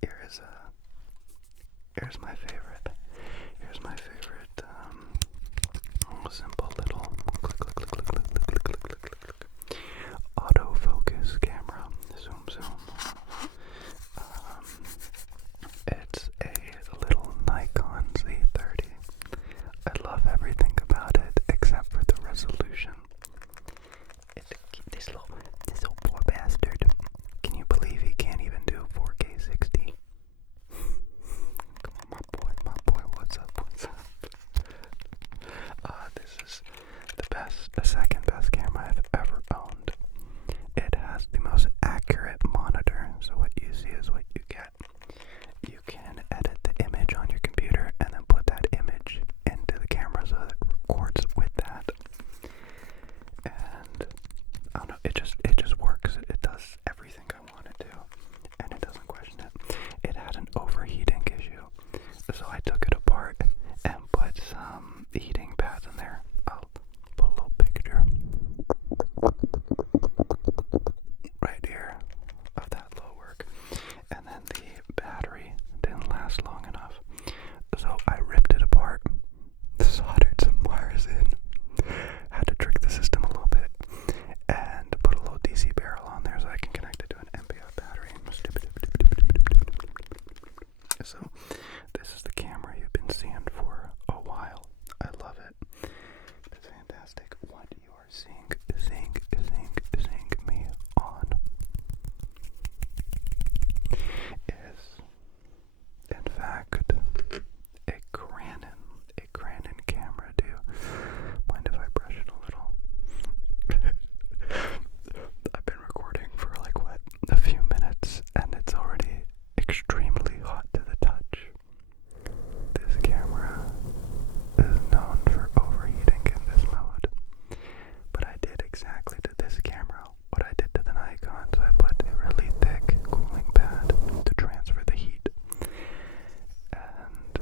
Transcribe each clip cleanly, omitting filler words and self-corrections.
Here's my favorite. Here's my favorite. Simple little click, click, click, click, click, click, click, click, click, click, click. Autofocus camera. Zoom, zoom. It's a little Nikon Z30. I love everything about it except for the resolution. This little poor bastard. Can you believe he can't even do 4K 60? Come on, my boy, what's up? This is the second best camera I've ever owned. It has the most accurate monitor, so what you see is what you get. You can edit the image on your computer and then put that image into the camera so that it records with that. And I don't know, it just works. It does everything I want it to, and it doesn't question it. It had an overheating issue, so I took it apart and put some heating pads in there. I'll put a little picture right here of that little work. And then the battery didn't last long enough, so I ripped it apart, soldered some wires in, had to trick the system a little bit, and put a little DC barrel on there so I can connect it to an MPF battery. So this is the camera you've been seeing for a while. I love it. It's fantastic. What you are seeing me on is, in fact, a Canon camera. Do you mind if I brush it a little? I've been recording for a few minutes, and it's already extremely hot to the touch. This camera is known for overheating in this mode, but I did exactly to this camera what I did to the Nikon. So I put a really thick cooling pad to transfer the heat, and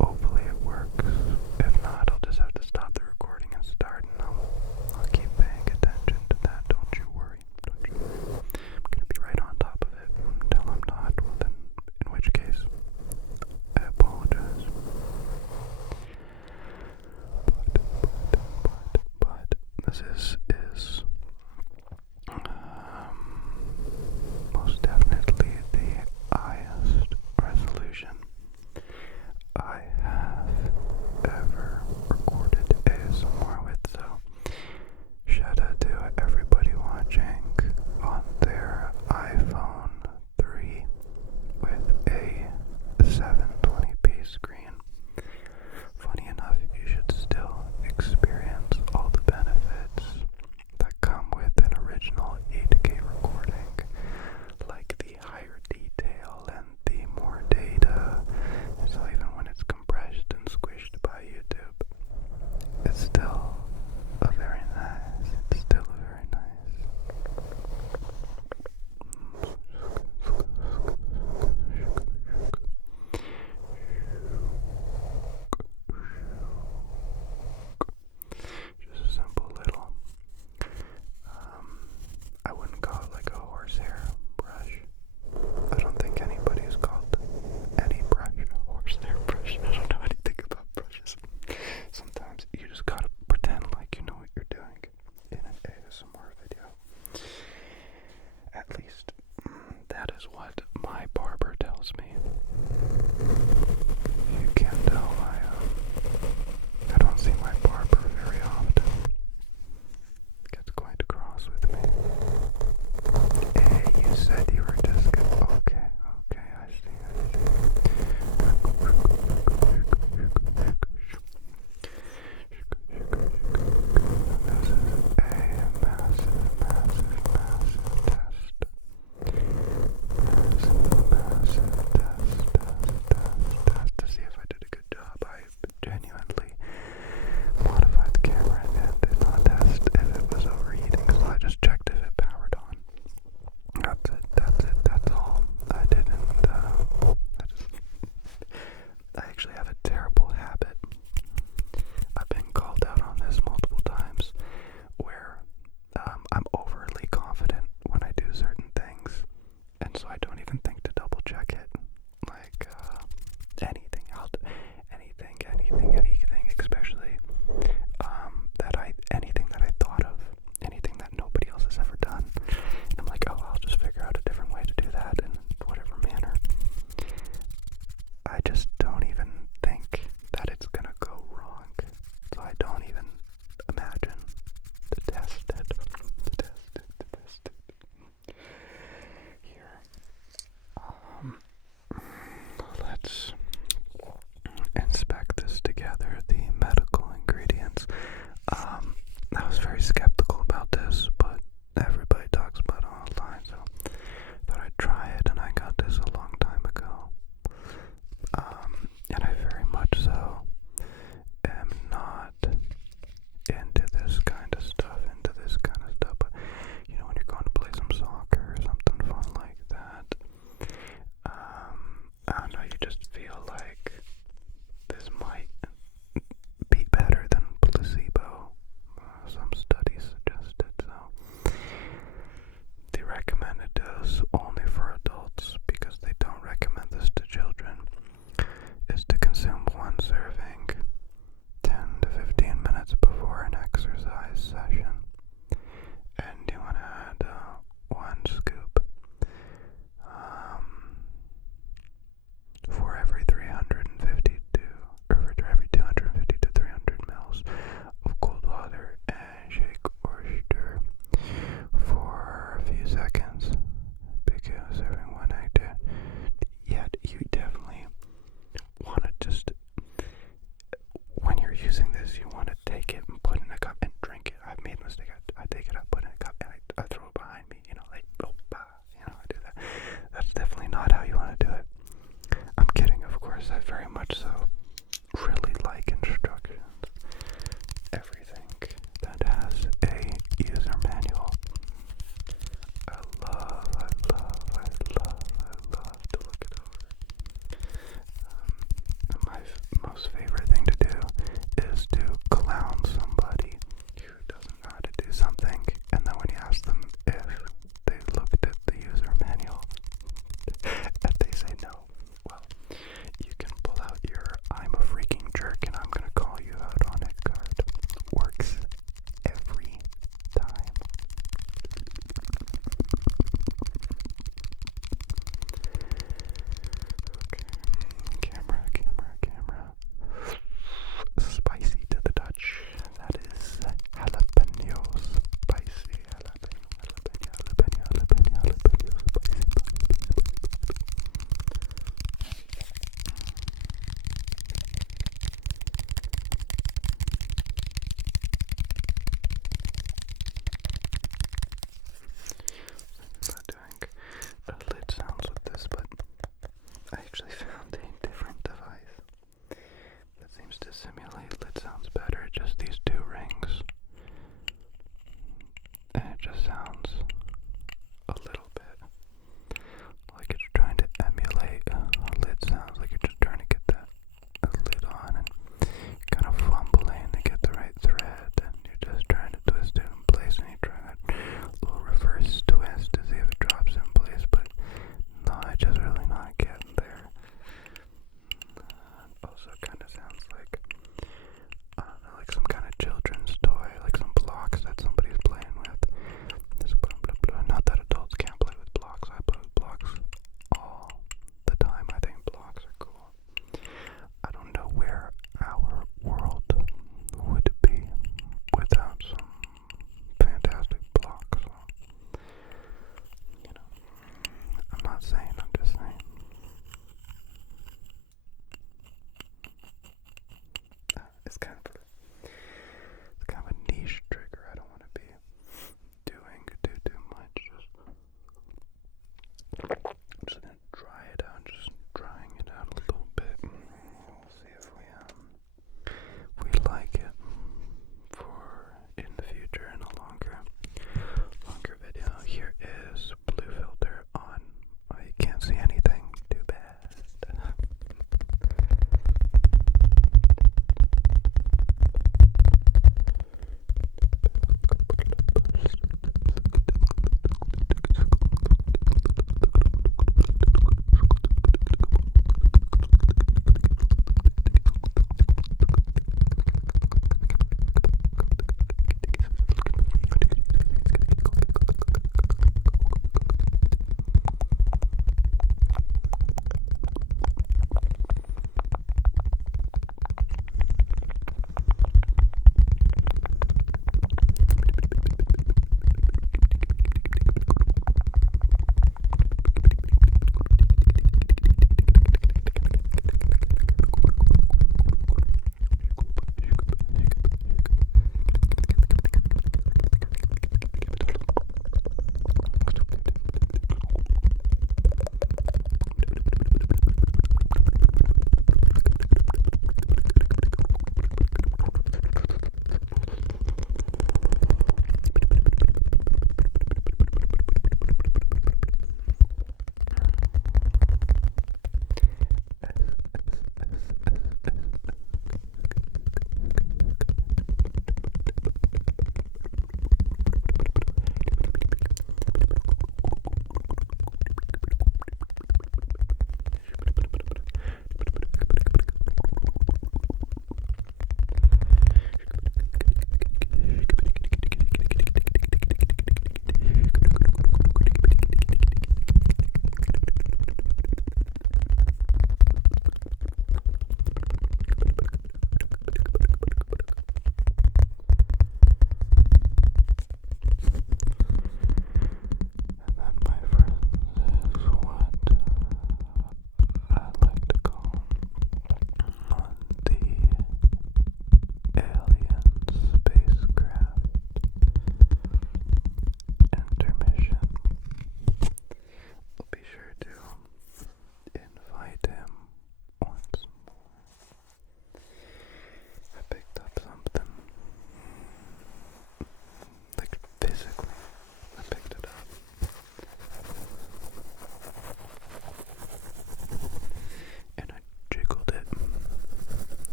hopefully it works. If not, I'll just have to stop the recording and start, and I'll keep paying attention to that. Don't you worry. I'm gonna be right on top of it until I'm not. Well, then, in which case, I apologize. But this is most definitely the highest resolution I have ever recorded ASMR with, so shout out to everybody watching on their iPhone 3 with a 720p screen. Funny enough, you should still experience all the benefits like anything out, anything, especially anything that I thought of, anything that nobody else has ever done. And I'm like, oh, I'll just figure out a different way to do that in whatever manner. I just don't even think that it's gonna go wrong, so I don't even imagine to test it. Here, let's inspect this together. The medical ingredients. I was very skeptical about this, but everybody talks about it online, so I thought I'd try it, and I got this a long time ago. And I very much so am not into this kind of stuff, but you know, when you're going to play some soccer or something fun like that, I don't know, you just feel like this might be better than placebo. Some studies suggest it, so the recommended dose only for adults, because they don't recommend this to children, is to consume one serving 10 to 15 minutes before an exercise session. And you want to add 1 scoop for every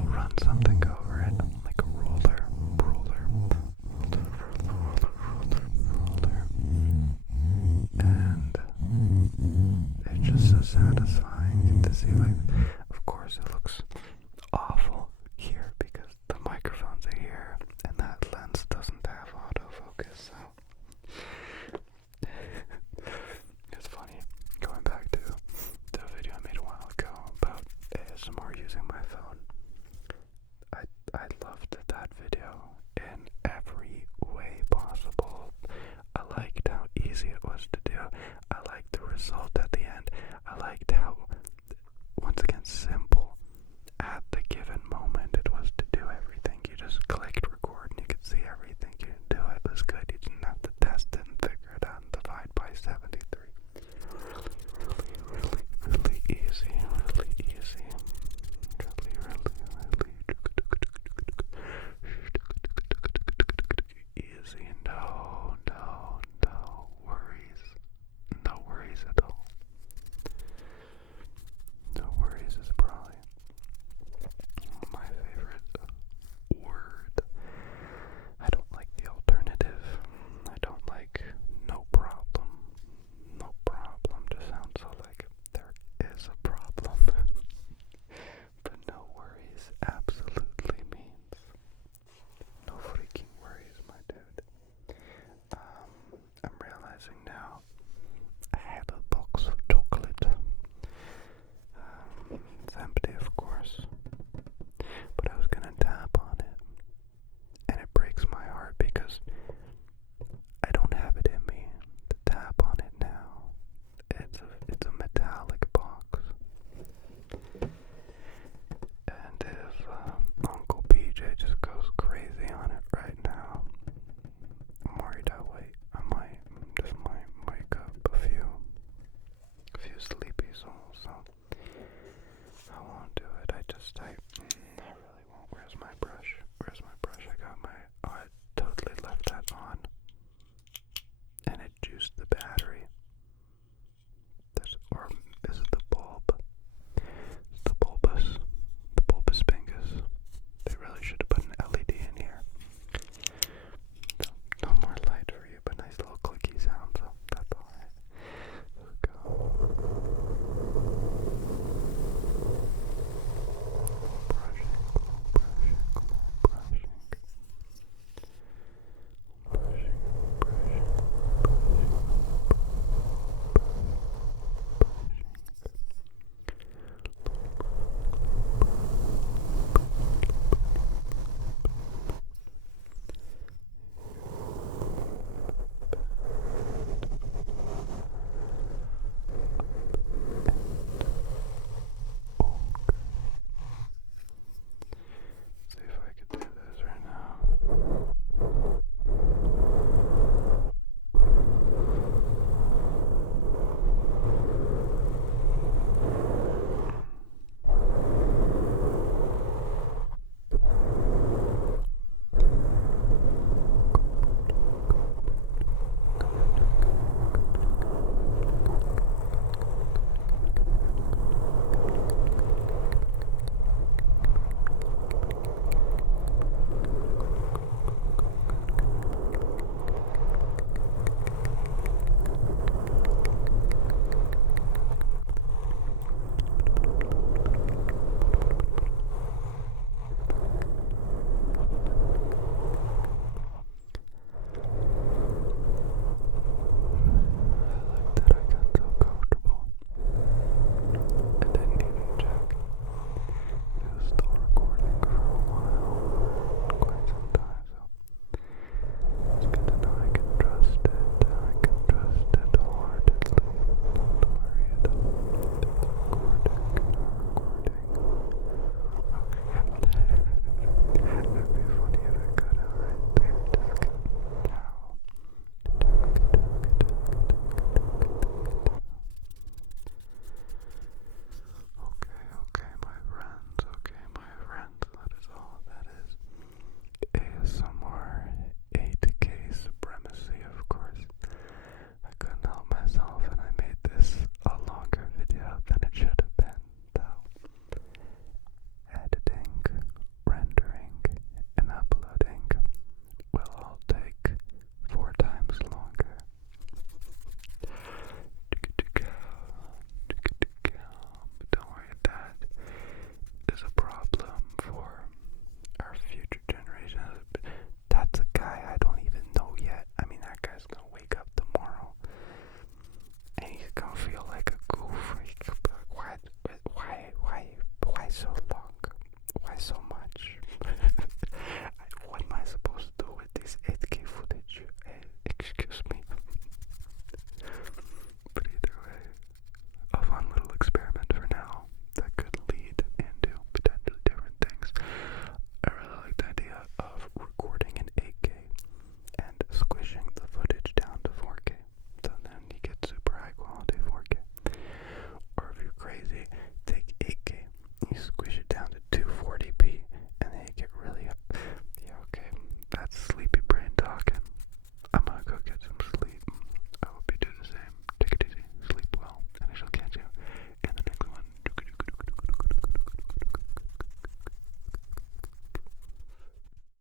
they'll run something over it, like a roller. And it's just so satisfying to see, like, of course it looks